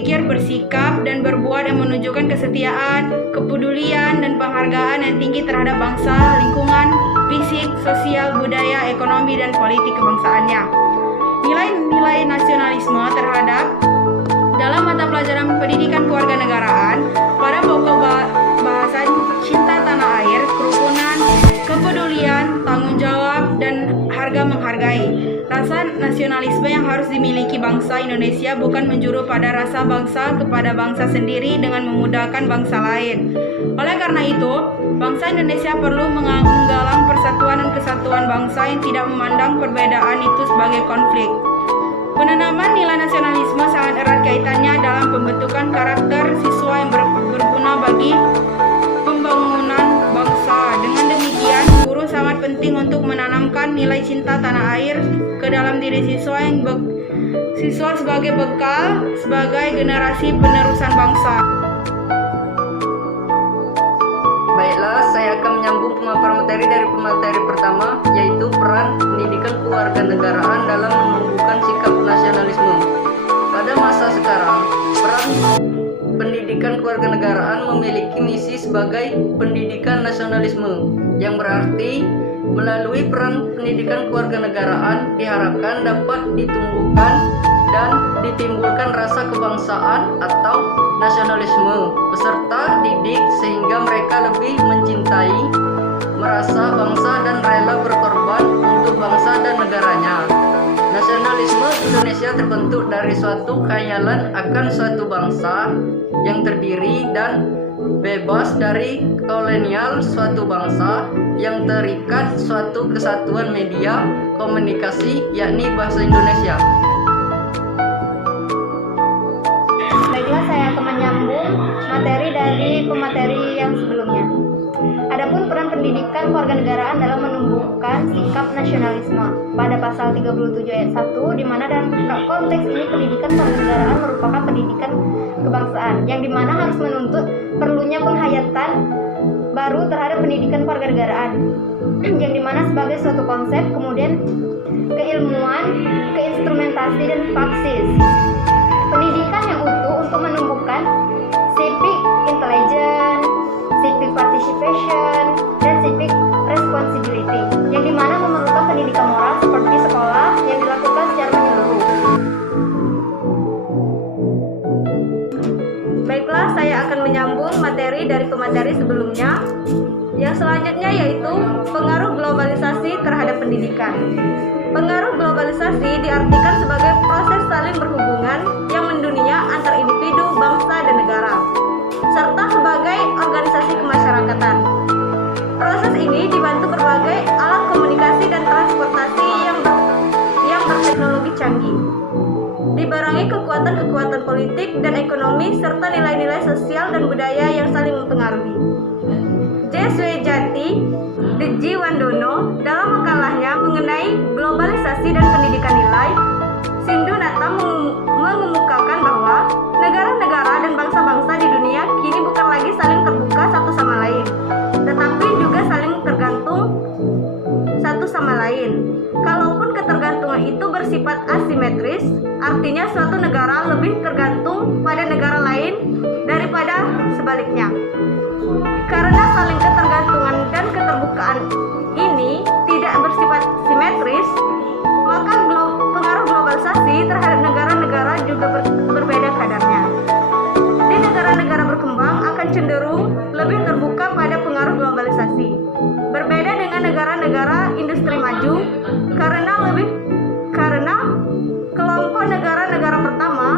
berpikir, bersikap, dan berbuat yang menunjukkan kesetiaan, kepedulian, dan penghargaan yang tinggi terhadap bangsa, lingkungan, fisik, sosial, budaya, ekonomi, dan politik kebangsaannya. Nilai-nilai nasionalisme terhadap dalam mata pelajaran pendidikan kewarganegaraan pada pokok bahasan cinta tanah air, kerukunan, kepedulian, tanggung jawab, dan harga menghargai. Rasa nasionalisme yang harus dimiliki bangsa Indonesia bukan menjuru pada rasa bangsa kepada bangsa sendiri dengan memudahkan bangsa lain. Oleh karena itu, bangsa Indonesia perlu menggalang persatuan dan kesatuan bangsa yang tidak memandang perbedaan itu sebagai konflik. Penanaman nilai nasionalisme sangat erat kaitannya dalam pembentukan karakter siswa yang berguna bagi pembangunan bangsa. Dengan demikian, guru sangat penting untuk menanamkan nilai cinta tanah air ke dalam diri siswa sebagai bekal sebagai generasi penerusan bangsa. Baiklah, saya akan menyambung pemaparan materi dari pemateri pertama, yaitu peran pendidikan kewarganegaraan dalam menumbuhkan sikap nasionalisme. Pada masa sekarang, peran pendidikan kewarganegaraan memiliki misi sebagai pendidikan nasionalisme, yang berarti melalui peran pendidikan kewarganegaraan diharapkan dapat ditumbuhkan dan ditimbulkan rasa kebangsaan atau nasionalisme peserta didik sehingga mereka lebih mencintai, merasa bangsa dan rela berkorban untuk bangsa dan negaranya. Nasionalisme Indonesia terbentuk dari suatu khayalan akan suatu bangsa yang terdiri dan bebas dari kolonial suatu bangsa yang terikat suatu kesatuan media komunikasi yakni bahasa Indonesia. Baiklah, saya akan menyambung materi dari pemateri yang sebelumnya. Adapun peran pendidikan kewarganegaraan dalam menumbuhkan sikap nasionalisme pada pasal 37 ayat 1, di mana dalam konteks ini pendidikan kewarganegaraan merupakan pendidikan kebangsaan yang dimana harus menuntut perlunya penghayatan baru terhadap pendidikan kewarganegaraan yang dimana sebagai suatu konsep, kemudian keilmuan, keinstrumentasi, dan praksis. Pendidikan yang utuh untuk menumbuhkan civic intelligence, civic participation, dan civic responsibility, yang dimana memerlukan pendidikan moral seperti sekolah yang dilakukan secara menyeluruh. Baiklah, saya akan menyambung materi dari pemateri sebelumnya. Yang selanjutnya yaitu pengaruh globalisasi terhadap pendidikan. Pengaruh globalisasi diartikan sebagai proses saling berhubungan yang mendunia antar individu, bangsa, dan negara, serta sebagai organisasi kemasyarakatan. Proses ini dibantu berbagai alat komunikasi dan transportasi yang berteknologi canggih, dibarengi kekuatan-kekuatan politik dan ekonomi serta nilai-nilai sosial dan budaya yang saling mempengaruhi. J.S.W. Jati Deji Wandono dalam makalahnya mengenai globalisasi dan pendidikan nilai Sindhunata mengemukakan bahwa negara-negara dan bangsa-bangsa di dunia kini bukan lagi saling terbuka satu sama lain, tetapi juga saling tergantung satu sama lain. Kalaupun ketergantungan itu bersifat asimetris, artinya suatu negara lebih tergantung pada negara lain daripada sebaliknya. Karena saling ketergantungan dan keterbukaan ini tidak bersifat simetris, maka pengaruh globalisasi terhadap negara-negara juga berbeda kadarnya. Di negara-negara berkembang akan cenderung lebih terbuka pada pengaruh globalisasi, berbeda dengan negara-negara industri maju karena kelompok negara-negara pertama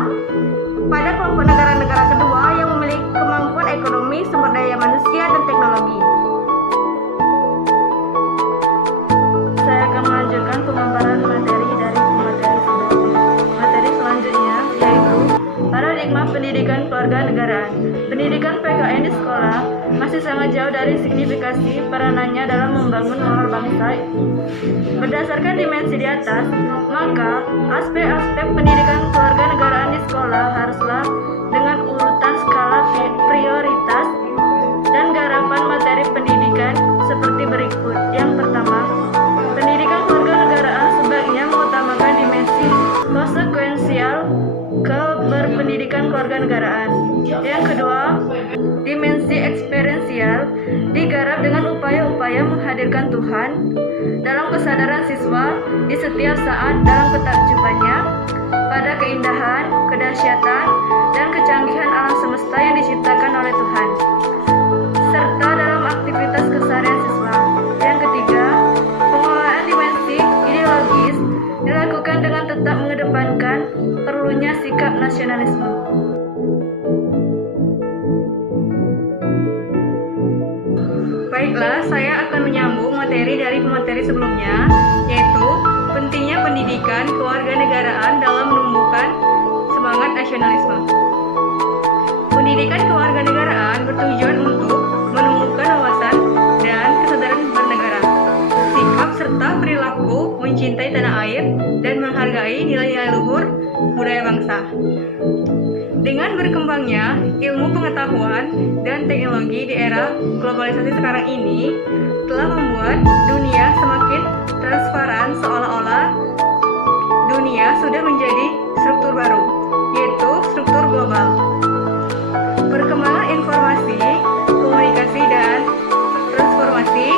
pada kelompok negara-negara kedua yang memiliki kemampuan ekonomi, sumber daya manusia, dan teknologi. Saya akan melanjutkan pemaparan materi dari pemateri sebelumnya. Materi selanjutnya yaitu paradigma pendidikan kewarganegaraan. Pendidikan PKN di sekolah masih sangat jauh dari signifikasi peranannya dalam membangun moral bangsa. Berdasarkan dimensi di atas, maka aspek-aspek pendidikan kewarganegaraan di sekolah haruslah dengan urutan skala prioritas dan garapan materi pendidikan seperti berikut. Yang pertama, pendidikan kewarganegaraan sebaiknya mengutamakan dimensi konsekuensial berpendidikan kewarganegaraan Dimensi eksperiensial digarap dengan upaya-upaya menghadirkan Tuhan dalam kesadaran siswa di setiap saat dalam ketakjubannya pada keindahan, kedahsyatan, dan kecanggihan alam semesta yang diciptakan oleh Tuhan, serta dalam aktivitas keseharian siswa. Yang ketiga, pengelolaan dimensi ideologis dilakukan dengan tetap mengedepankan perlunya sikap nasionalisme. Baiklah, saya akan menyambung materi dari pemateri sebelumnya, yaitu pentingnya pendidikan kewarganegaraan dalam menumbuhkan semangat nasionalisme. Pendidikan kewarganegaraan bertujuan untuk menumbuhkan wawasan dan kesadaran bernegara, sikap serta perilaku mencintai tanah air dan menghargai nilai-nilai luhur budaya bangsa. Dengan berkembangnya ilmu pengetahuan dan teknologi di era globalisasi sekarang ini telah membuat dunia semakin transparan, seolah-olah dunia sudah menjadi struktur baru, yaitu struktur global. Perkembangan informasi, komunikasi, dan transformasi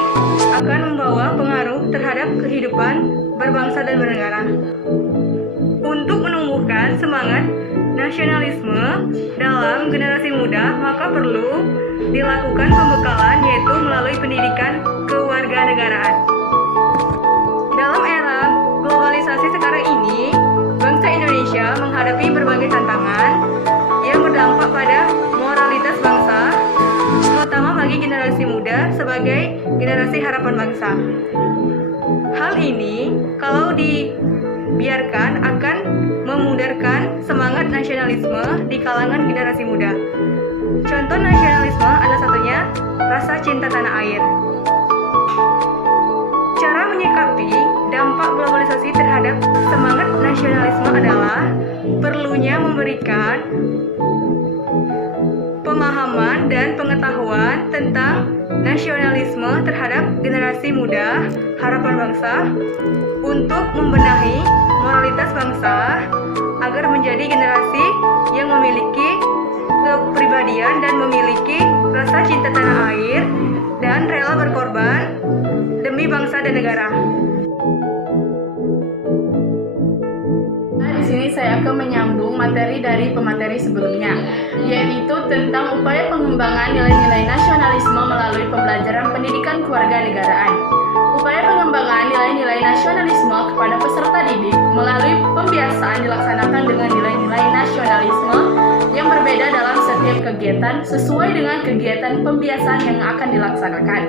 akan membawa pengaruh terhadap kehidupan berbangsa dan bernegara. Untuk menumbuhkan semangat nasionalisme dalam generasi muda, maka perlu dilakukan pembekalan, yaitu melalui pendidikan kewarganegaraan. Dalam era globalisasi sekarang ini, bangsa Indonesia menghadapi berbagai tantangan yang berdampak pada moralitas bangsa, terutama bagi generasi muda sebagai generasi harapan bangsa. Hal ini kalau dibiarkan akan memudarkan semangat nasionalisme di kalangan generasi muda. Contoh nasionalisme adalah satunya rasa cinta tanah air. Cara menyikapi dampak globalisasi terhadap semangat nasionalisme adalah perlunya memberikan pemahaman dan pengetahuan tentang nasionalisme terhadap generasi muda harapan bangsa untuk membenahi moralitas bangsa agar menjadi generasi yang memiliki kepribadian dan memiliki rasa cinta tanah air dan rela berkorban demi bangsa dan negara. Di sini saya akan menyambung materi dari pemateri sebelumnya, yaitu tentang upaya pengembangan nilai-nilai nasionalisme melalui pembelajaran pendidikan kewarganegaraan. Upaya pengembangan nilai-nilai nasionalisme kepada peserta didik melalui pembiasaan dilaksanakan dengan nilai-nilai nasionalisme yang berbeda dalam setiap kegiatan sesuai dengan kegiatan pembiasaan yang akan dilaksanakan.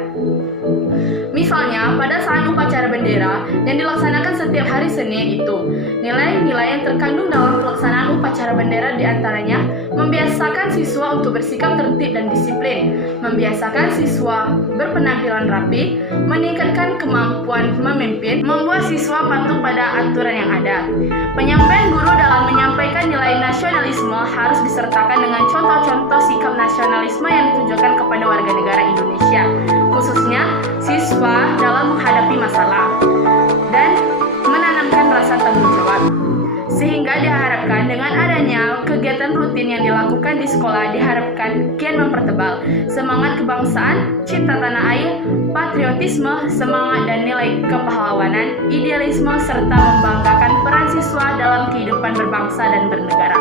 Misalnya, pada saat upacara bendera yang dilaksanakan setiap hari Senin itu, nilai-nilai yang terkandung dalam pelaksanaan upacara bendera diantaranya membiasakan siswa untuk bersikap tertib dan disiplin, membiasakan siswa berpenampilan rapi, meningkatkan kemampuan memimpin, membuat siswa patuh pada aturan yang ada. Penyampaian guru dalam menyampaikan nilai nasionalisme harus disertakan dengan contoh-contoh sikap nasionalisme yang ditujukan kepada warga negara Indonesia, khususnya siswa dalam menghadapi masalah dan menanamkan rasa tanggung jawab. Sehingga diharapkan dengan adanya kegiatan rutin yang dilakukan di sekolah diharapkan kian mempertebal semangat kebangsaan, cinta tanah air, patriotisme, semangat dan nilai kepahlawanan, idealisme serta membanggakan peran siswa dalam kehidupan berbangsa dan bernegara.